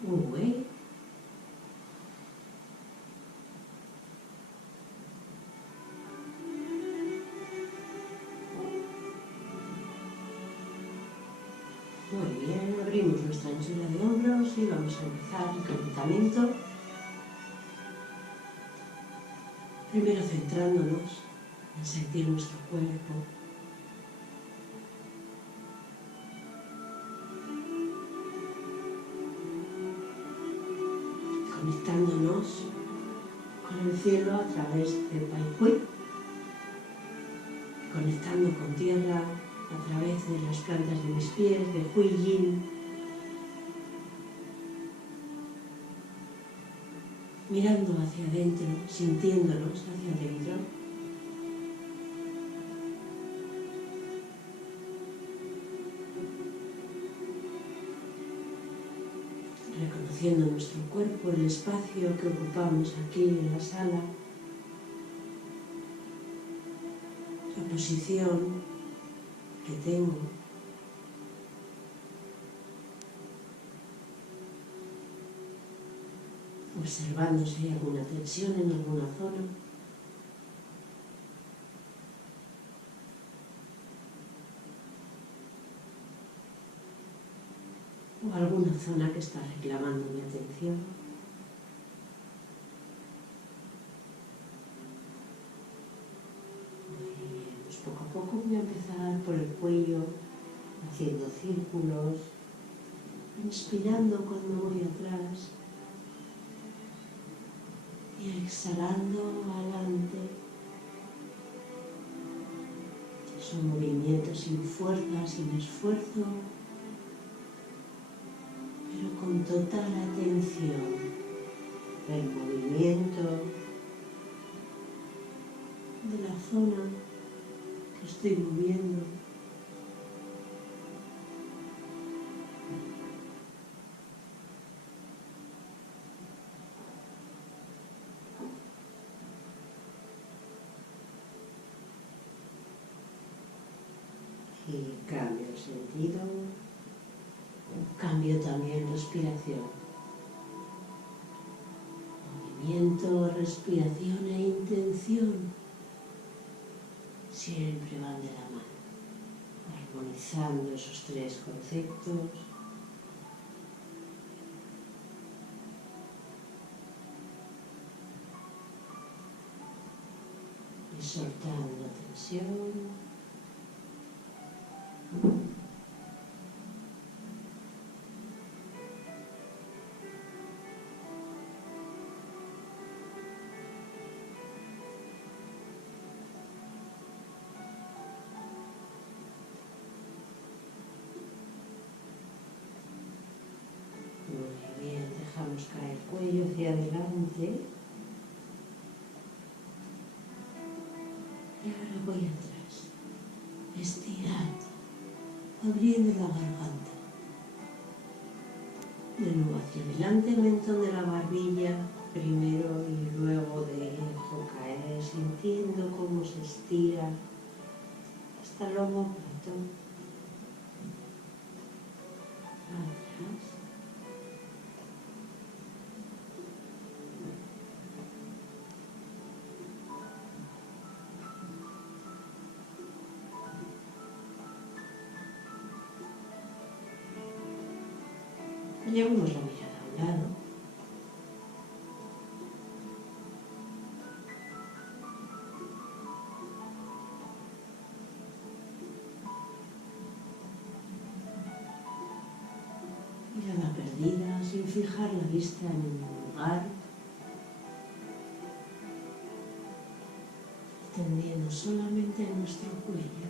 Muy bien, abrimos nuestra anchura de hombros y vamos a empezar el calentamiento. Primero centrándonos en sentir nuestro cuerpo. Conectándonos con el cielo a través de Pai Hui. Conectando con tierra a través de las plantas de mis pies, de Hui Yin. Mirando hacia adentro, sintiéndonos hacia adentro. Reconociendo nuestro cuerpo, el espacio que ocupamos aquí en la sala. La posición que tengo. Observando si hay alguna tensión en alguna zona. O alguna zona que está reclamando mi atención. Muy bien, pues poco a poco voy a empezar por el cuello, haciendo círculos, inspirando cuando voy atrás. Y exhalando adelante. Son movimientos sin fuerza, sin esfuerzo, pero con total atención del movimiento, de la zona que estoy moviendo. Y cambio el sentido, cambio también respiración. Movimiento, respiración e intención siempre van de la mano, armonizando esos tres conceptos. Y soltando tensión. Muy bien, dejamos caer el cuello hacia adelante. Y ahora voy atrás, estirando, abriendo la garganta. De nuevo hacia adelante, mentón de la barbilla, primero y luego dejo caer, sintiendo cómo se estira hasta el omóplato. Atrás. Llevamos la mirada a un lado. Mirada perdida, sin fijar la vista en un lugar. Tendiendo solamente en nuestro cuello.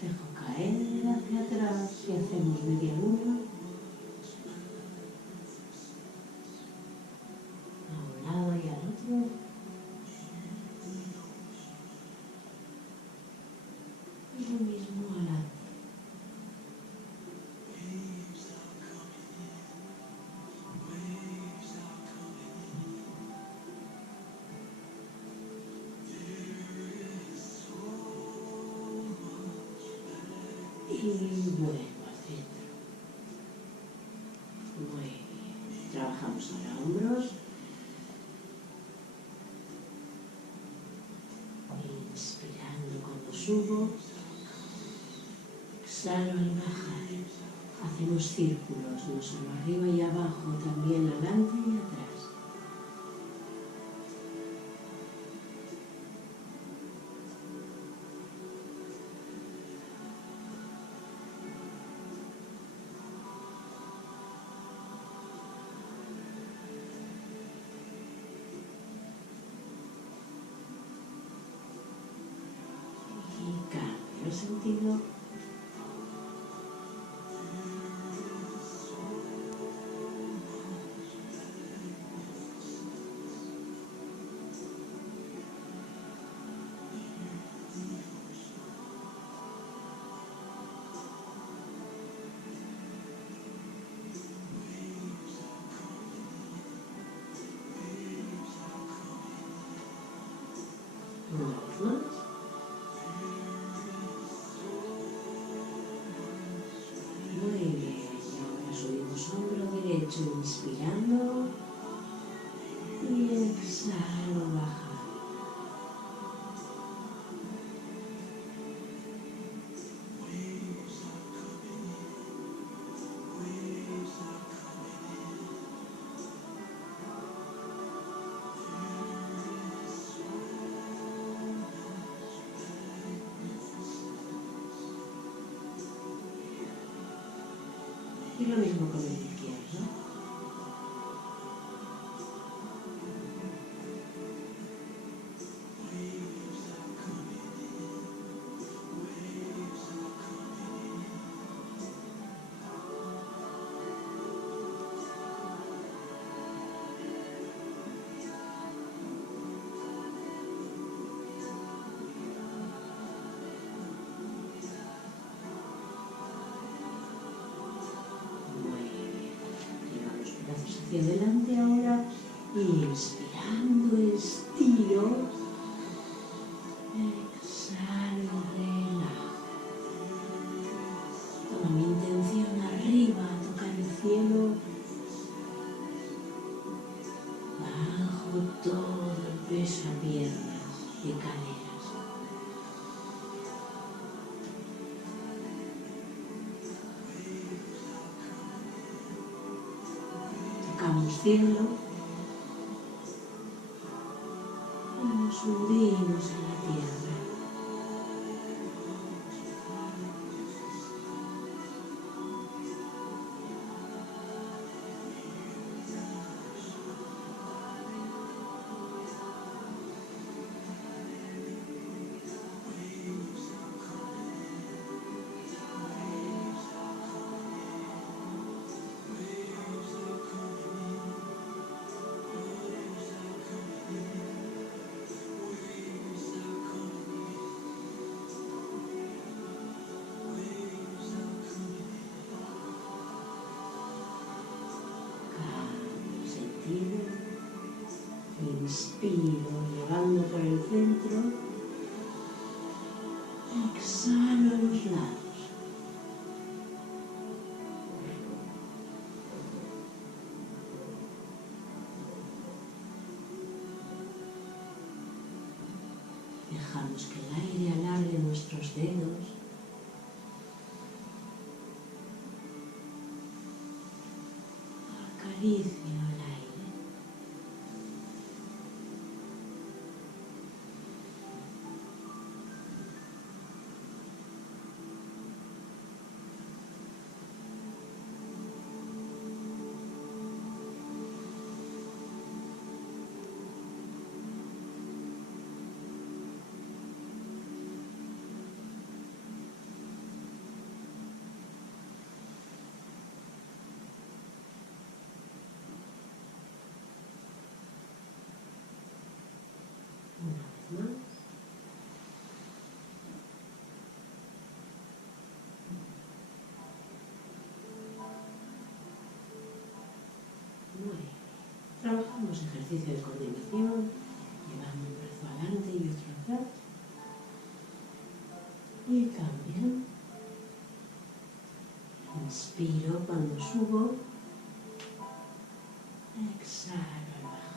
Dejo caer hacia atrás y hacemos media luna. A un lado y al otro. lo mismo adelante. Y vuelvo al centro. Muy bien. Trabajamos ahora hombros. Inspirando cuando subo. Exhalo al bajar. Hacemos círculos, no solo arriba y abajo, también adelante y atrás. Y cambio el sentido. Una vez más. Muy bien. Y ahora subimos hombro derecho, inspirando. Y exhalo, baja. Y lo mismo con el izquierdo. Hacia adelante ahora, inspirando, estiro, exhalo, relajo. Tomo mi intención arriba, tocar el cielo, bajo todo el peso a piernas y caderas. Tocamos cielo y nos hundimos en la tierra. Inspiro, llevando por el centro, exhalo a los lados. Dejamos que el aire alargue nuestros dedos. Acaricio el aire. trabajamos ejercicio de coordinación, llevando un brazo adelante y otro atrás. Y cambio. Inspiro cuando subo. Exhalo al bajar.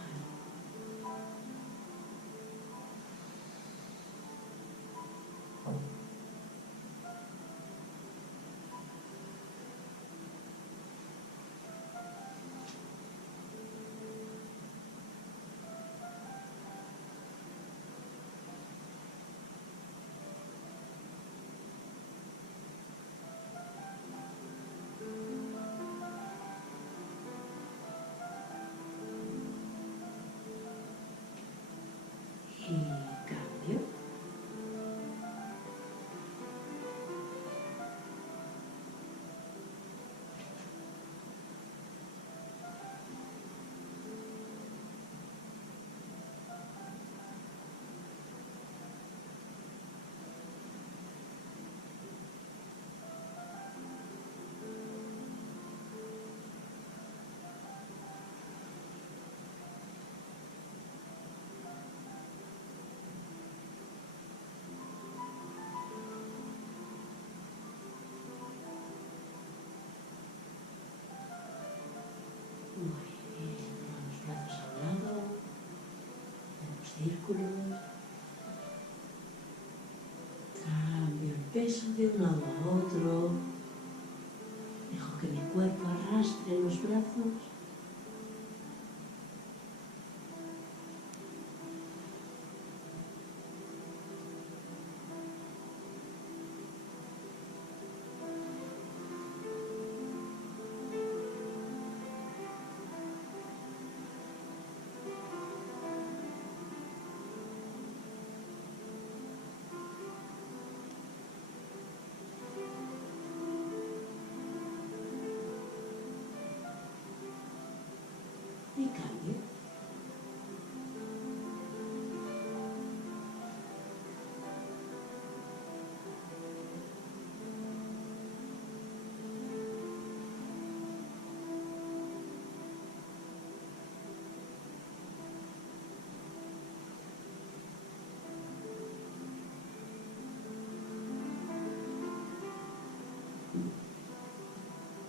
Y cambio. Muy bien, los brazos a un lado, hacemos círculos. Cambio el peso de un lado a otro. Dejo que mi cuerpo arrastre los brazos. Y cambio.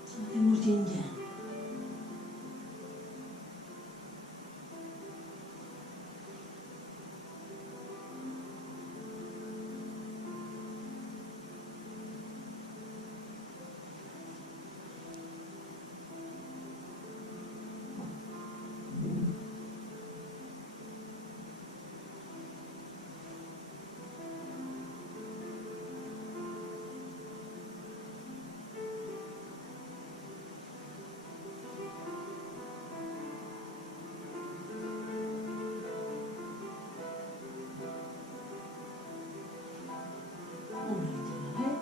Hacemos yin yang. Una última vez.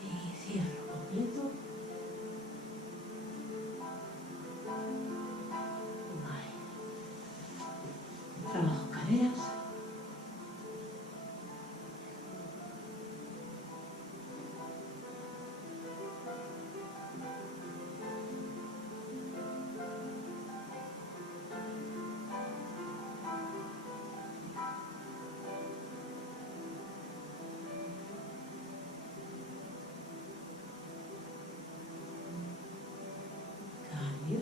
Y cierro completo. Vale. Trabajo caderas. Cambio.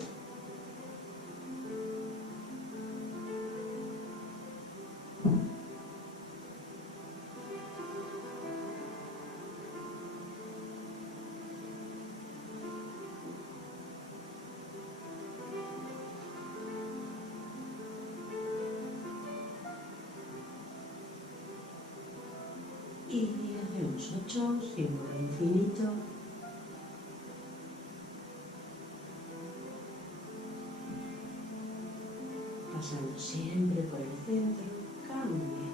Y hacemos 8, símbolo infinito. Pasando siempre por el centro. Cambio.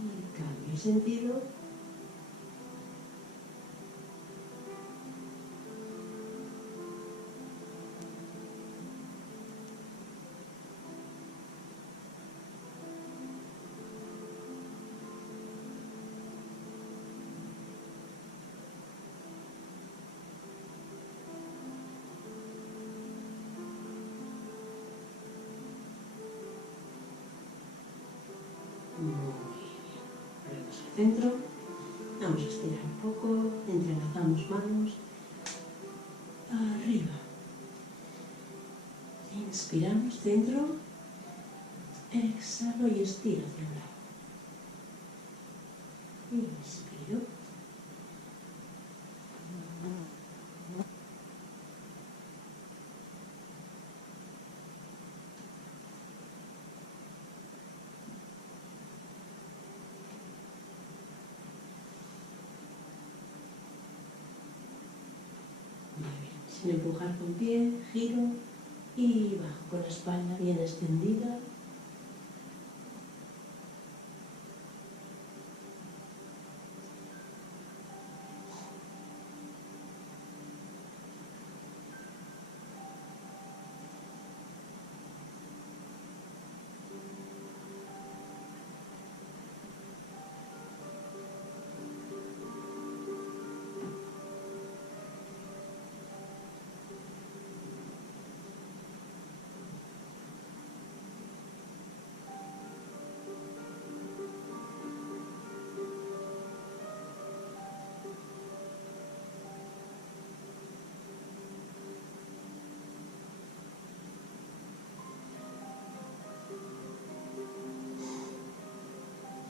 Y cambio el sentido. centro. Vamos a estirar un poco, entrelazamos manos, arriba. Inspiramos, centro, exhalo y estiro hacia un lado. Inspiro. Sin empujar con pie, giro y bajo con la espalda bien extendida.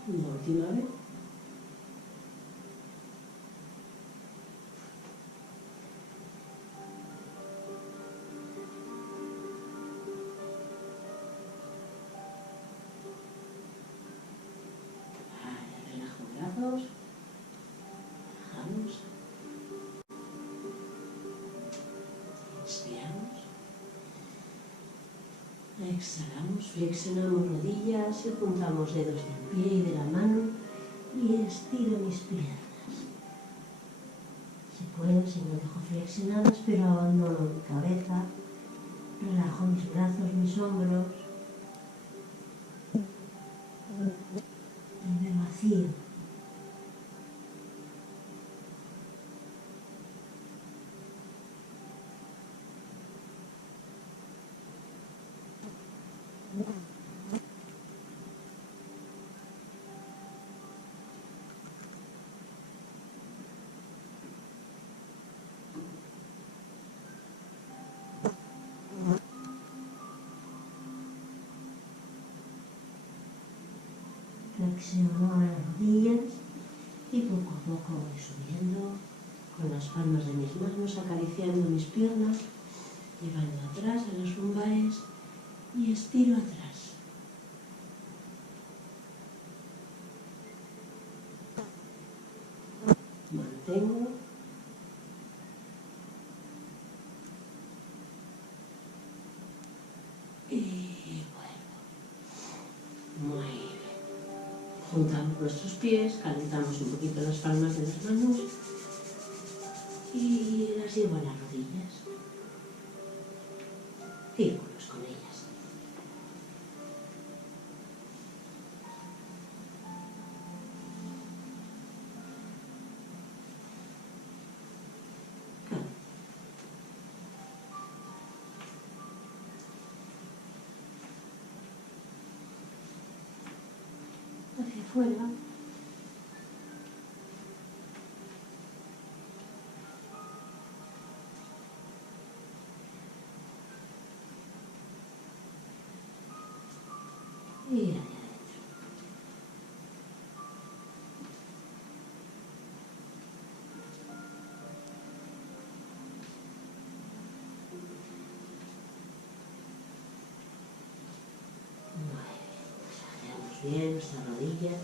La última vez. Relajo brazos. Bajamos. Inspiramos. Exhalamos, flexionamos rodillas y juntamos dedos del pie y de la mano y estiro mis piernas. Si puedo, si no dejo flexionadas, pero abandono mi cabeza, relajo mis brazos, mis hombros y me vacío. Flexiono las rodillas y poco a poco voy subiendo con las palmas de mis manos, acariciando mis piernas, llevando atrás a los lumbares y estiro atrás. Mantengo. Y vuelvo. Muy bien. Juntamos nuestros pies, calentamos un poquito las palmas de las manos y las llevo a las rodillas. Círculos con ellas. Hacia afuera. Y hacia adentro. Masajeamos bien nuestras rodillas.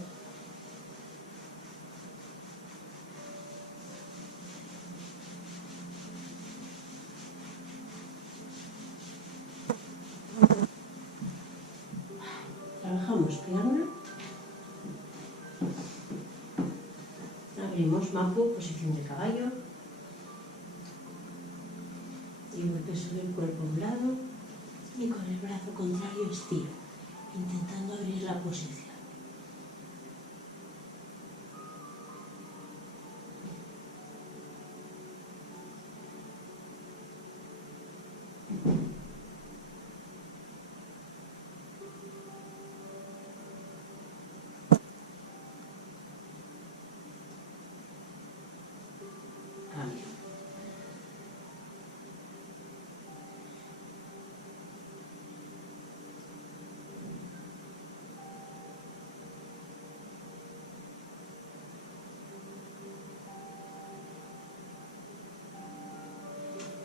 Trabajamos pierna. Abrimos mapo, posición de caballo. Llevo el peso del cuerpo a un lado y con el brazo contrario estiro, intentando abrir la posición.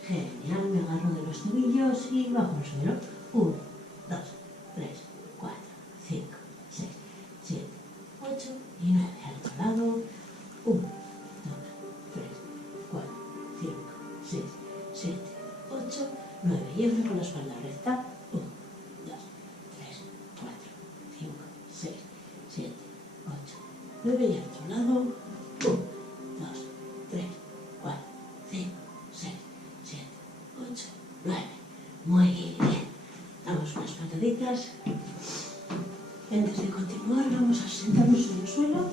Genial, me agarro de los tobillos y bajo al suelo. 1, 2, 3, 4, 5, 6, 7, 8 y 9. Al otro lado. 1, 2, 3, 4, 5, 6, 7, 8, 9. Y entro con la espalda recta. 1, 2, 3, 4, 5, 6, 7, 8, 9. Y al otro lado. 1, 2, 3, 4, 5, 6, 7, 8, 9. Muy bien. Damos unas pataditas. Antes de continuar, vamos a sentarnos en el suelo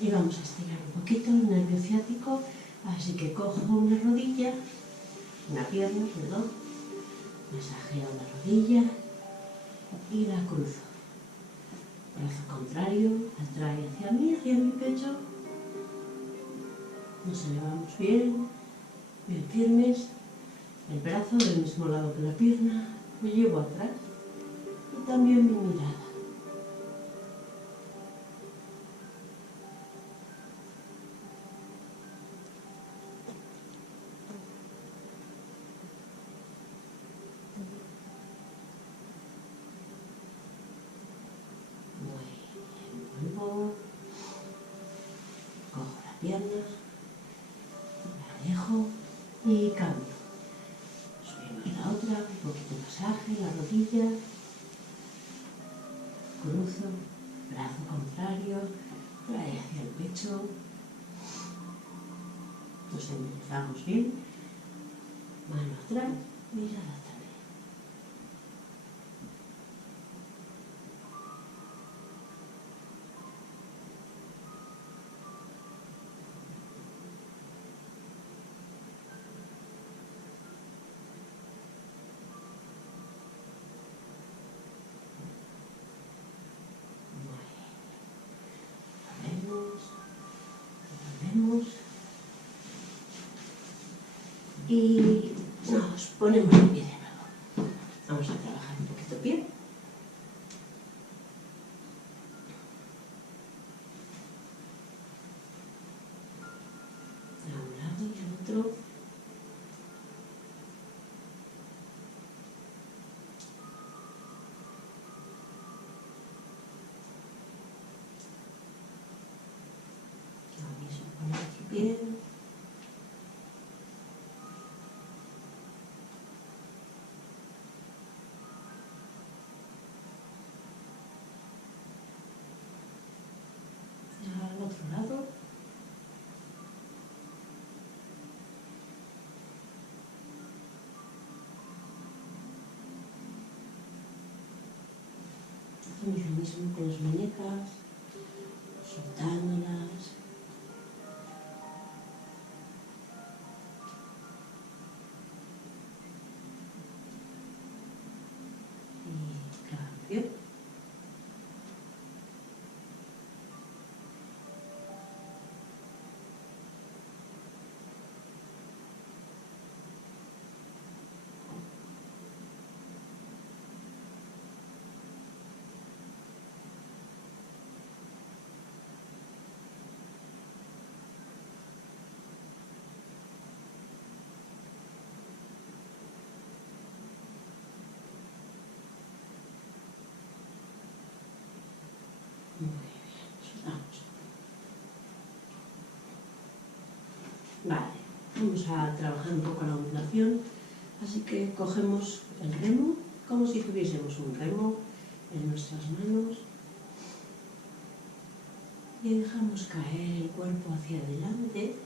y vamos a estirar un poquito el nervio ciático. Así que cojo una rodilla, una pierna, perdón, masajeo la rodilla y la cruzo. Brazo contrario, atrae hacia mí, hacia mi pecho. Nos elevamos bien, bien firmes. El brazo del mismo lado que la pierna, lo llevo atrás y también mi mirada. Muy bien, vuelvo, cojo la pierna, la dejo y cambio. Subimos la otra, un poquito de masaje, la rodilla, cruzo, brazo contrario, trae hacia el pecho, nos enderezamos bien, mano atrás, mirada también. Volvemos y nos ponemos de pie de nuevo. Vamos a trabajar un poquito de pie. A un lado y al otro. Lo mismo con el otro pie. Al otro lado. Hacemos lo mismo con las muñecas, soltándolas. Y cambio. Muy bien, soltamos. Vale, vamos a trabajar un poco la ondulación, así que cogemos el remo, como si tuviésemos un remo en nuestras manos y dejamos caer el cuerpo hacia adelante.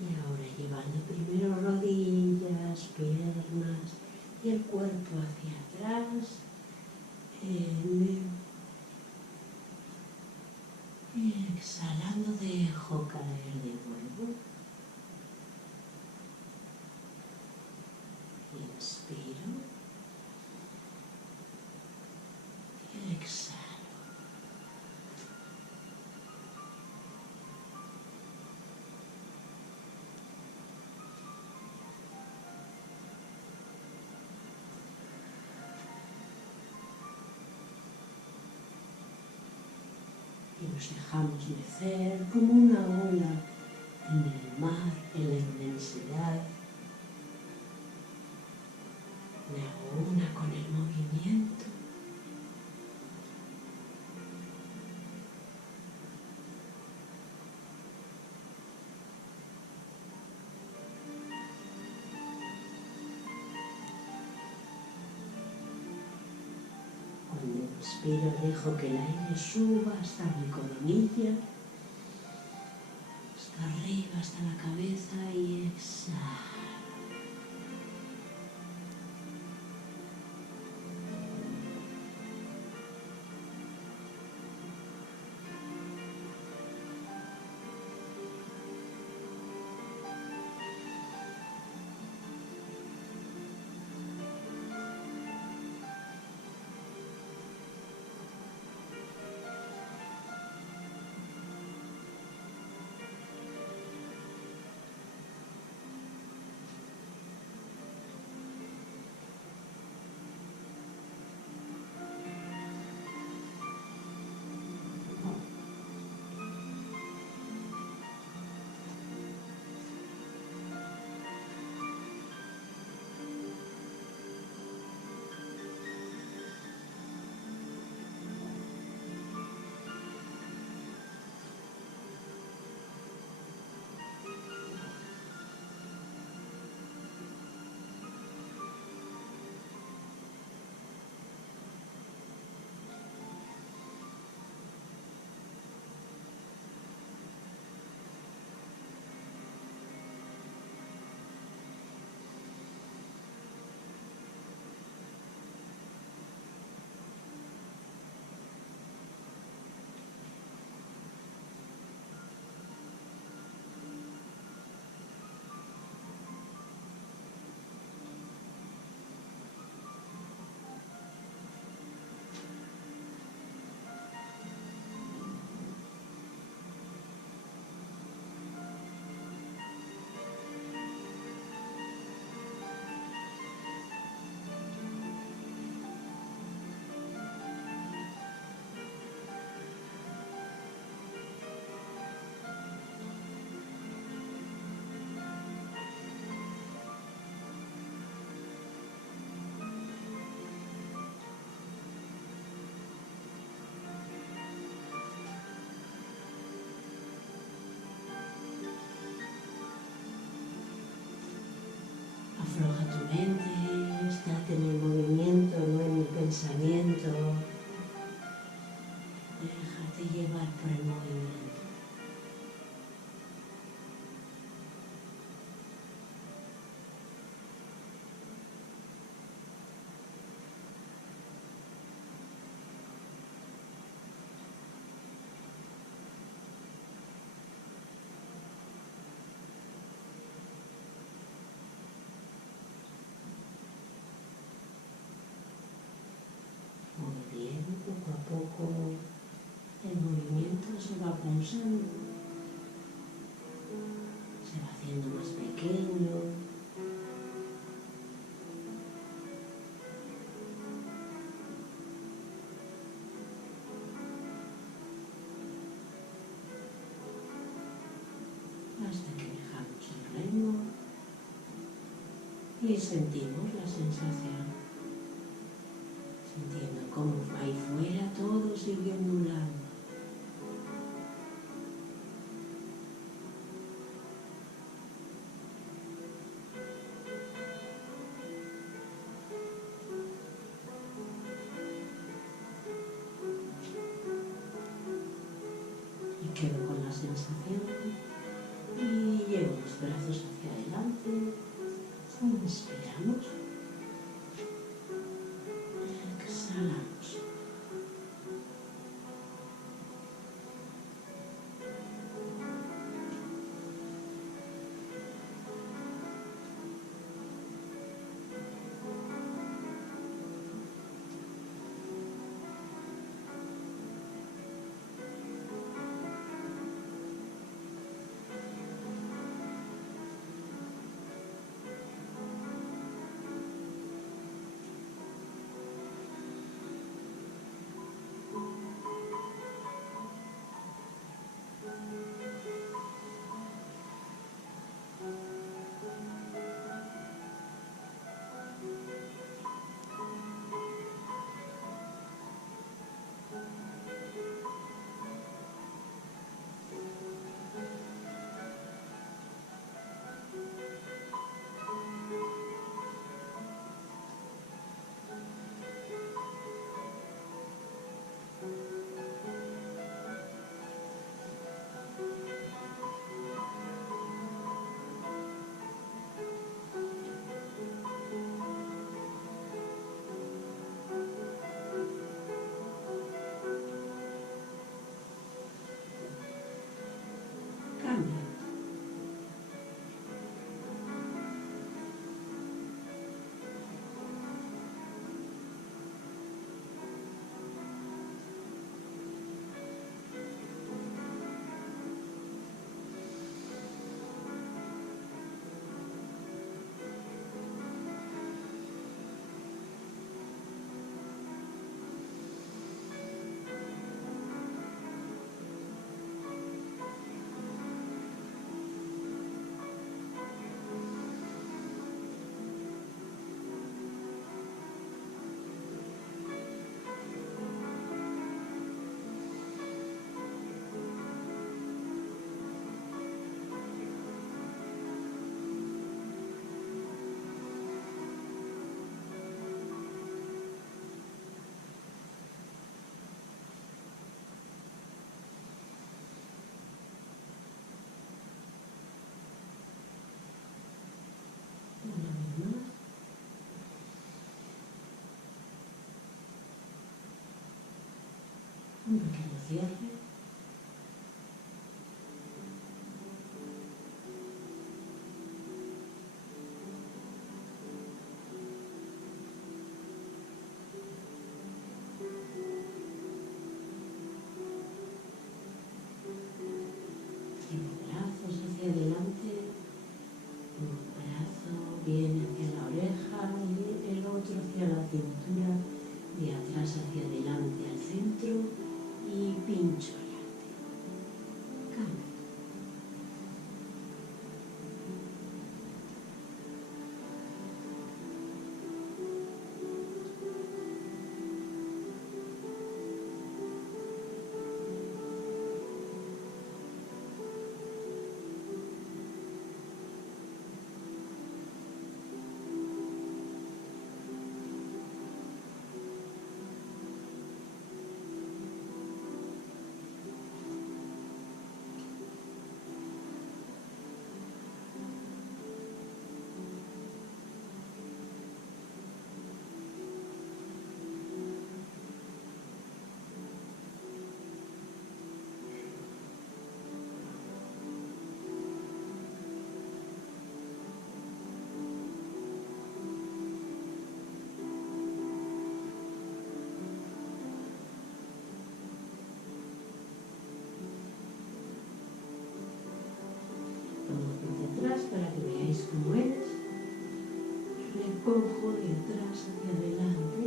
Y ahora llevando primero rodillas, piernas y el cuerpo hacia atrás. Y exhalando dejo caer de nuevo. Inspiro. Y exhalo. Y nos dejamos mecer como una ola en el mar, en la inmensidad. Me hago una con el movimiento. Cuando inspiro, dejo que el aire suba hasta mi coronilla, hasta arriba, hasta la cabeza y exhalo. Afloja tu mente, estate en el movimiento, no en el pensamiento. Déjate llevar por el movimiento. Muy bien, poco a poco el movimiento se va pausando, se va haciendo más pequeño. Hasta que dejamos el ritmo y sentimos la sensación, sintiendo cómo ahí fuera todo sigue ondulando. Y quedo con la sensación y llevo los brazos hacia adelante. Inspiramos, exhalamos. Un pequeño cierre. Llevo brazos hacia adelante, un brazo viene hacia la oreja y el otro hacia la cintura, de atrás hacia adelante al centro y pincho adelante. Cambio. Vamos hacia atrás para que veáis cómo es. Recojo de atrás hacia adelante.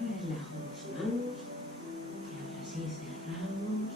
Relajo mis manos y ahora sí cerramos.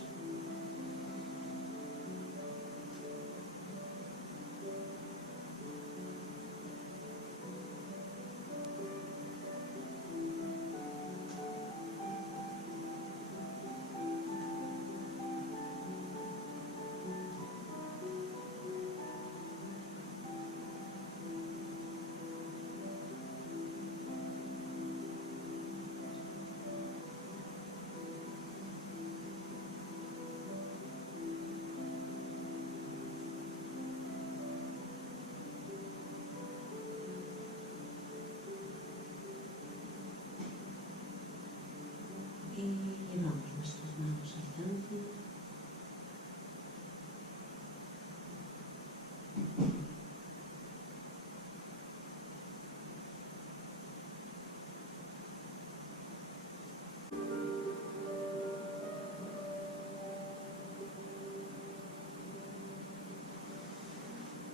Y llevamos nuestras manos al centro.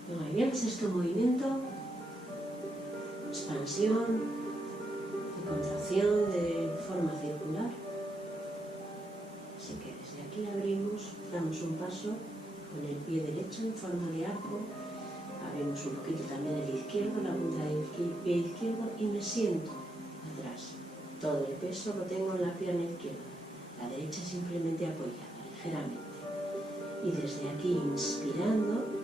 Muy bien, sexto movimiento, expansión y contracción de forma circular. Así que desde aquí abrimos, damos un paso con el pie derecho en forma de arco, abrimos un poquito también el izquierdo, la punta del pie izquierdo y me siento atrás. Todo el peso lo tengo en la pierna izquierda, la derecha simplemente apoyada, ligeramente. Y desde aquí inspirando,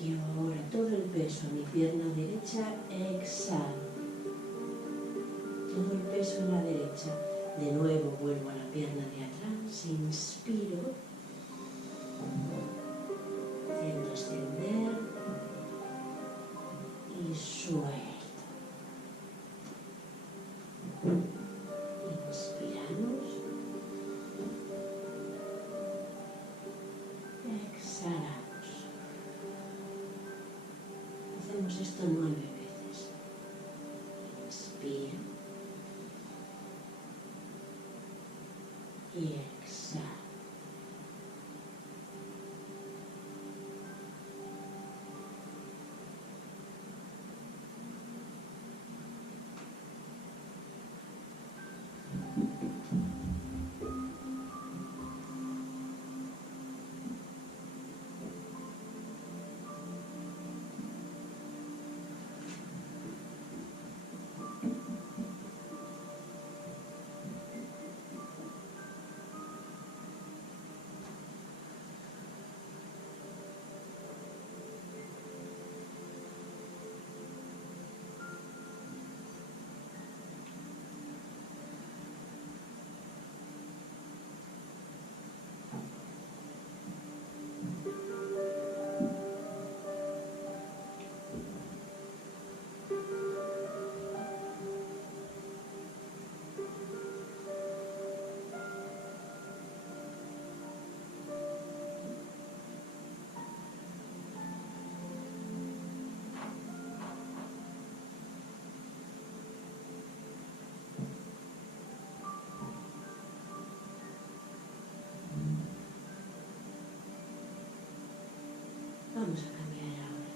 y ahora todo el peso a mi pierna derecha, exhalo. Todo el peso en la derecha. De nuevo vuelvo a la pierna de atrás, inspiro, haciendo extender y suelto. Inspiramos, exhalamos. Hacemos esto 9 veces. Inspiro y exhalo. Vamos a cambiar ahora.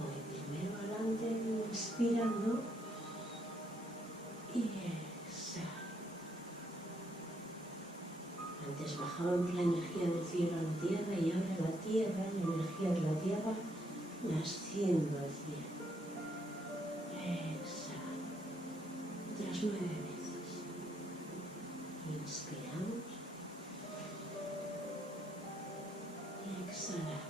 Voy primero adelante, inspirando y exhalo. Antes bajábamos la energía del cielo a la tierra y ahora la tierra, la energía de la tierra, la asciendo al cielo. Exhalo. Otras 9 veces. Inspiramos y exhalamos.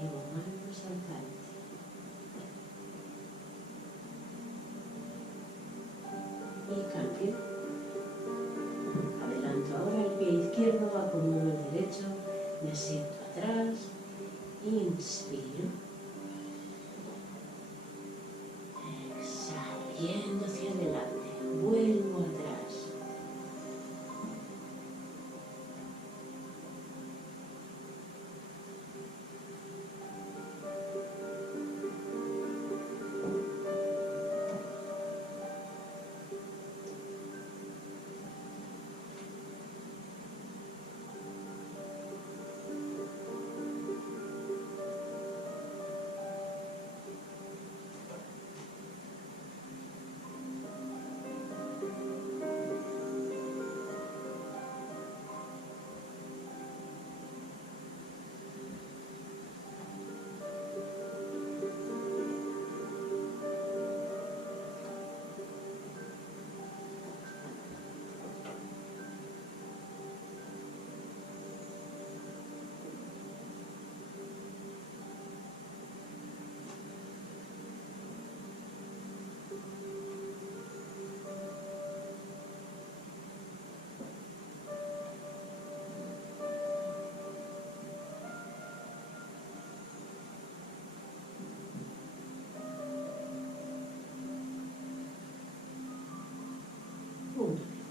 Llevo manos al frente. Y cambio. Adelanto ahora el pie izquierdo, acomodo el derecho, me siento atrás, inspiro. Exhalo, yendo hacia adelante, vuelvo atrás.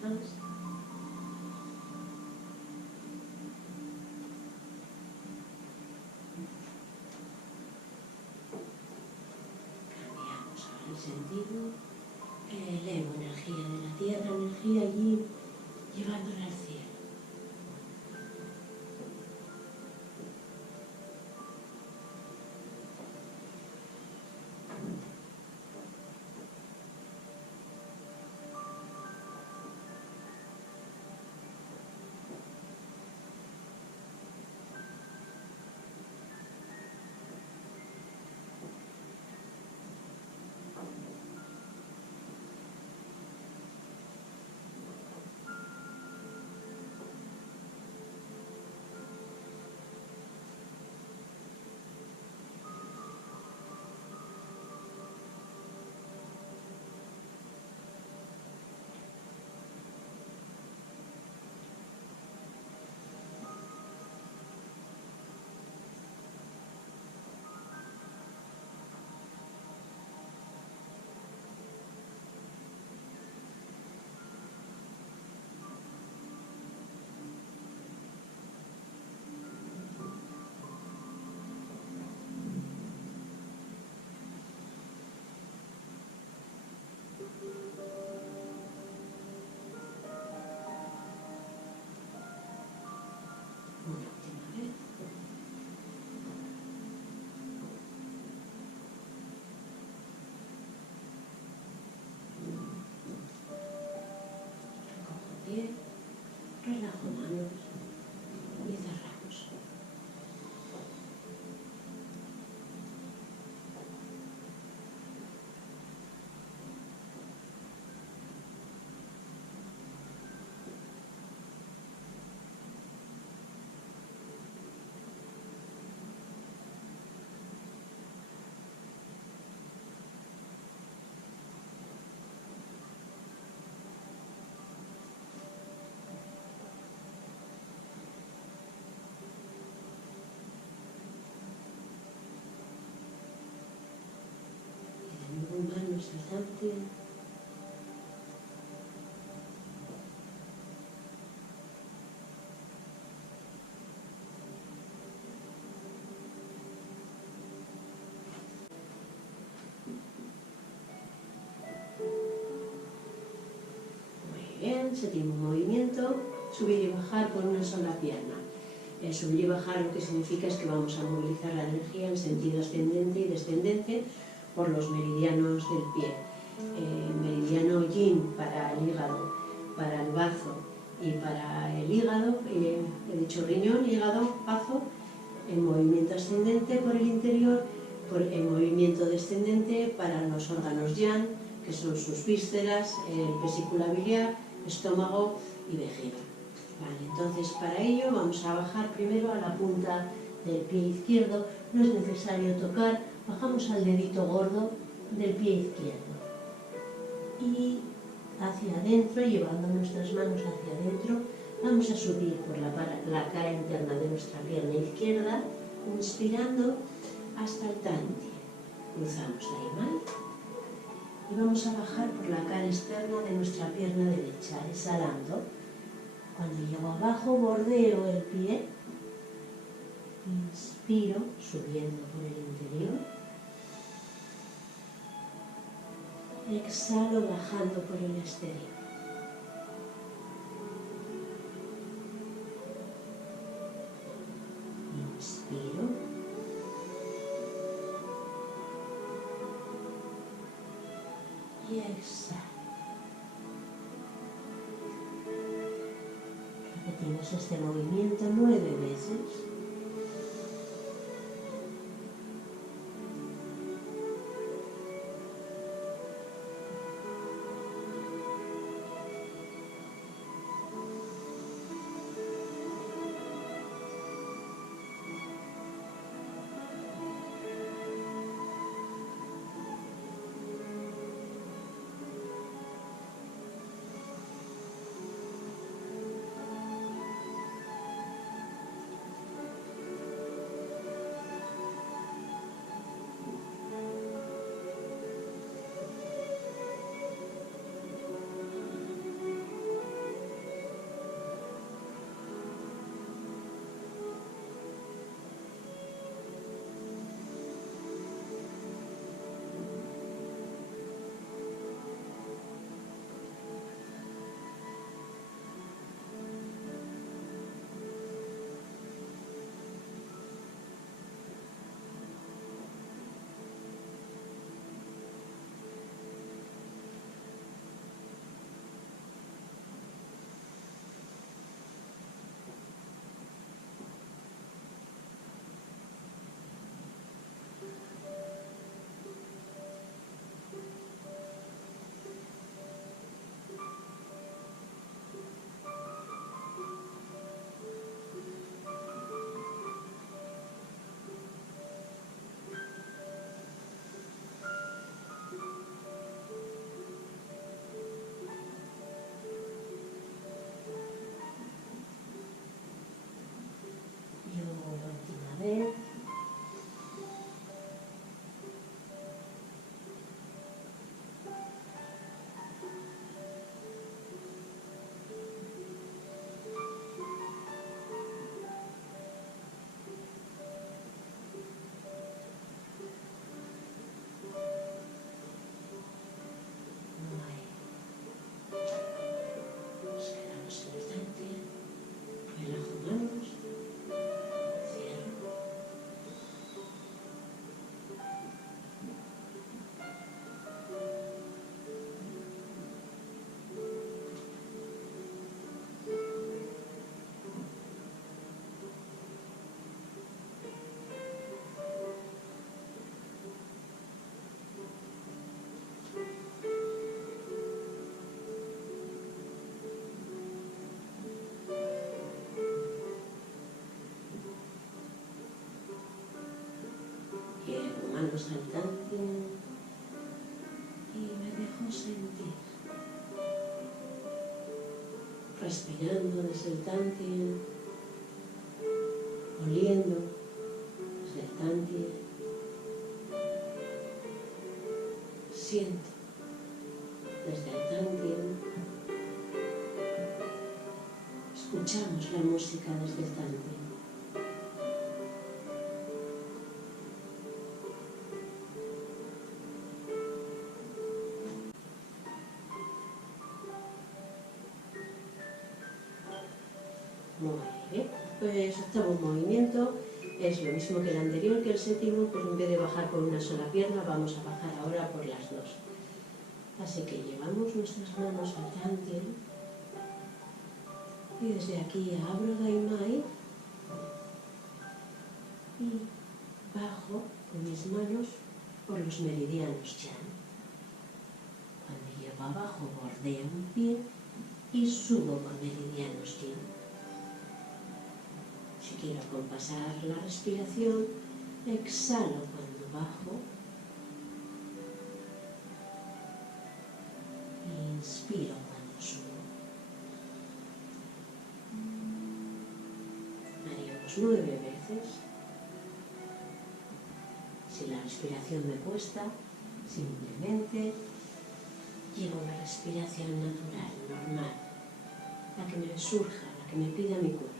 orejas. Cambiamos ahora el sentido. Elevo energía de la tierra, energía allí, llevándola al cielo. Una última vez. Recojo pie, relajo manos y cerramos. Manos adelante. Muy bien, seguimos movimiento, subir y bajar por una sola pierna. El subir y bajar lo que significa es que vamos a movilizar la energía en sentido ascendente y descendente por los meridianos del pie. Meridiano yin para el hígado, para el bazo y para el hígado, he dicho riñón, hígado, bazo, en movimiento ascendente por el interior, en movimiento descendente para los órganos yang, que son sus vísceras, vesícula biliar, estómago y vejiga. Vale, entonces para ello vamos a bajar primero a la punta del pie izquierdo, no es necesario tocar, bajamos al dedito gordo del pie izquierdo y hacia adentro, llevando nuestras manos hacia adentro, vamos a subir por la cara interna de nuestra pierna izquierda, inspirando hasta el tantien. Cruzamos la imal y vamos a bajar por la cara externa de nuestra pierna derecha, exhalando. Cuando llego abajo, bordeo el pie, inspiro, subiendo por el interior, exhalo, bajando por el exterior. Inspiro, y exhalo. Repetimos este movimiento 9 veces. al Tantien y me dejo sentir. Respirando desde el Tantien, oliendo desde el Tantien, siento desde el Tantien, escuchamos la música desde el Tantien. Muy bien, pues octavo movimiento es lo mismo que el anterior, que el séptimo, pues en vez de bajar por una sola pierna, vamos a bajar ahora por las dos. Así que llevamos nuestras manos al Tantien y desde aquí abro Dai Mai y bajo con mis manos por los meridianos Chan. Cuando llego abajo bordeo un pie y subo por meridianos Yin. Si quiero acompasar la respiración, exhalo cuando bajo, inspiro cuando subo. Haríamos 9 veces. Si la respiración me cuesta, simplemente llevo la respiración natural, normal, la que me surja, la que me pida mi cuerpo.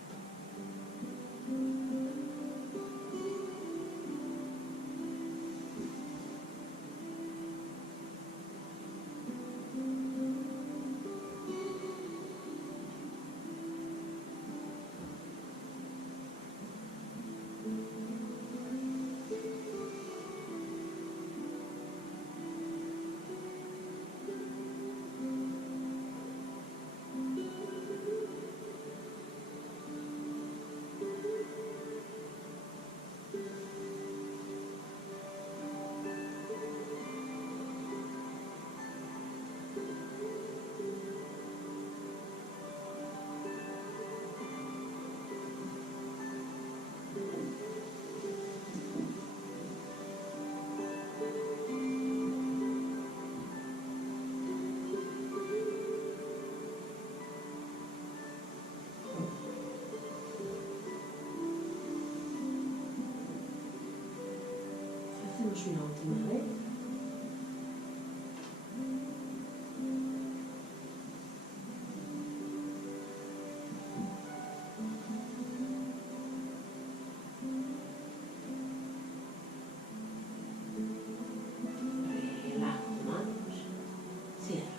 Hacemos una última vez. Relajo manos, cierro.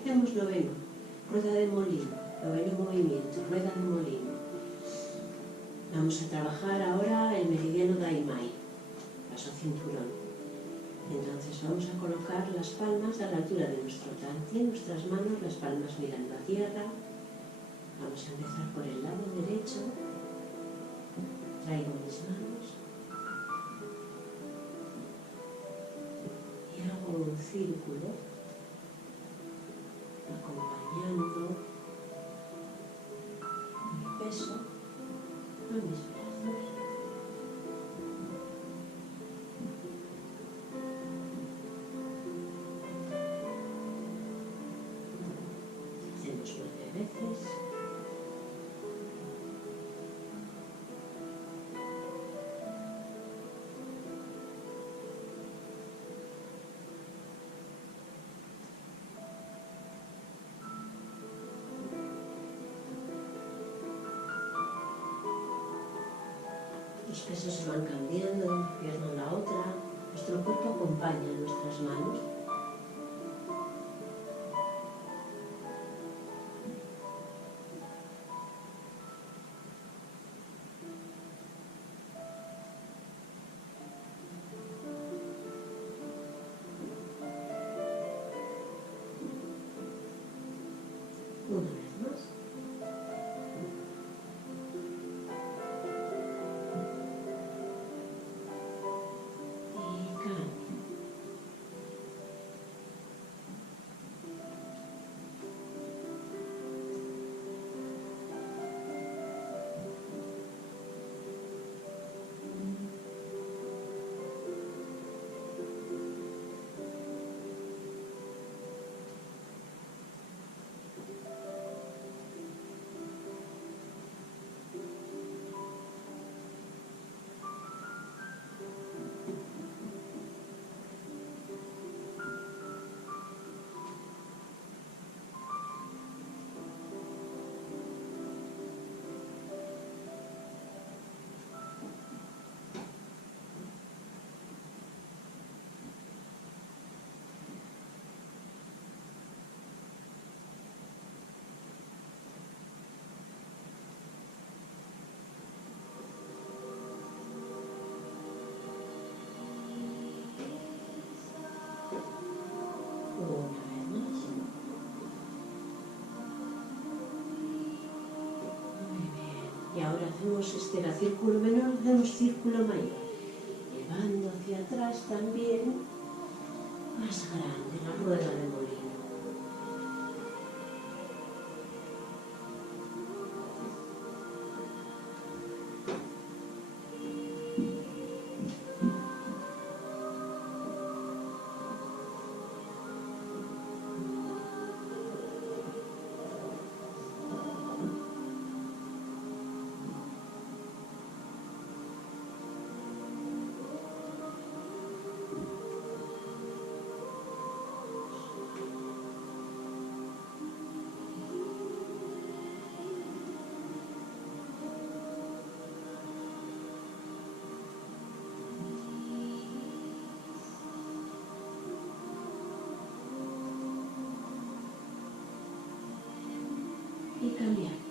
Hacemos noveno, rueda de molino, noveno movimiento, rueda de molino. Vamos a trabajar ahora el meridiano Dai Mai, paso cinturón. Entonces vamos a colocar las palmas a la altura de nuestro Tantien, nuestras manos, las palmas mirando a tierra. Vamos a empezar por el lado derecho. Traigo mis manos y hago un círculo acompañando mi peso a mis brazos. Hacemos 9 veces. Los pesos se van cambiando de una pierna a la otra. Nuestro cuerpo acompaña nuestras manos. Una vez más. Y cambia. Y ahora hacemos círculo menor, hacemos círculo mayor, llevando hacia atrás también más grande la rueda de molino. Y cambiar.